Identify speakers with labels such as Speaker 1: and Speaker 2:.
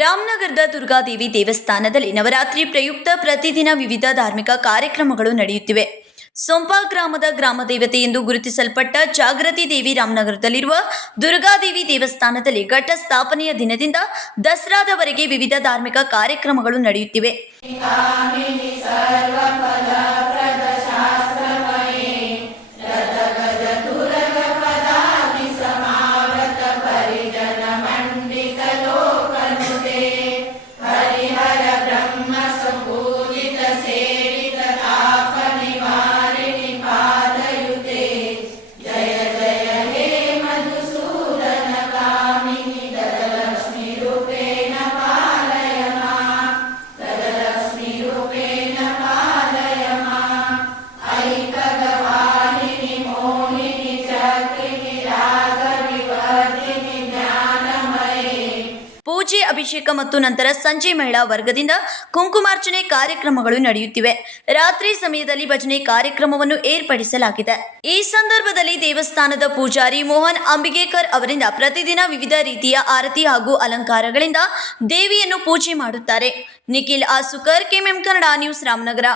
Speaker 1: ರಾಮನಗರದ ದುರ್ಗಾದೇವಿ ದೇವಸ್ಥಾನದಲ್ಲಿ ನವರಾತ್ರಿ ಪ್ರಯುಕ್ತ ಪ್ರತಿದಿನ ವಿವಿಧ ಧಾರ್ಮಿಕ ಕಾರ್ಯಕ್ರಮಗಳು ನಡೆಯುತ್ತಿವೆ. ಸೊಂಪಾ ಗ್ರಾಮದ ಗ್ರಾಮ ದೇವತೆ ಎಂದು ಗುರುತಿಸಲ್ಪಟ್ಟ ಜಾಗೃತಿ ದೇವಿ ರಾಮನಗರದಲ್ಲಿರುವ ದುರ್ಗಾದೇವಿ ದೇವಸ್ಥಾನದಲ್ಲಿ ಘಟ ಸ್ಥಾಪನೆಯ ದಿನದಿಂದ ದಸರಾದವರೆಗೆ ವಿವಿಧ ಧಾರ್ಮಿಕ ಕಾರ್ಯಕ್ರಮಗಳು ನಡೆಯುತ್ತಿವೆ. ಅಭಿಷೇಕ ಮತ್ತು ನಂತರ ಸಂಜೆ ಮಹಿಳಾ ವರ್ಗದಿಂದ ಕುಂಕುಮಾರ್ಚನೆ ಕಾರ್ಯಕ್ರಮಗಳು ನಡೆಯುತ್ತಿವೆ. ರಾತ್ರಿ ಸಮಯದಲ್ಲಿ ಭಜನೆ ಕಾರ್ಯಕ್ರಮವನ್ನು ಏರ್ಪಡಿಸಲಾಗಿದೆ. ಈ ಸಂದರ್ಭದಲ್ಲಿ ದೇವಸ್ಥಾನದ ಪೂಜಾರಿ ಮೋಹನ್ ಅಂಬಿಗೇಕರ್ ಅವರಿಂದ ಪ್ರತಿದಿನ ವಿವಿಧ ರೀತಿಯ ಆರತಿ ಹಾಗೂ ಅಲಂಕಾರಗಳಿಂದ ದೇವಿಯನ್ನು ಪೂಜೆ ಮಾಡುತ್ತಾರೆ. Nikhil Asukar KM Kannada news Ramanagara.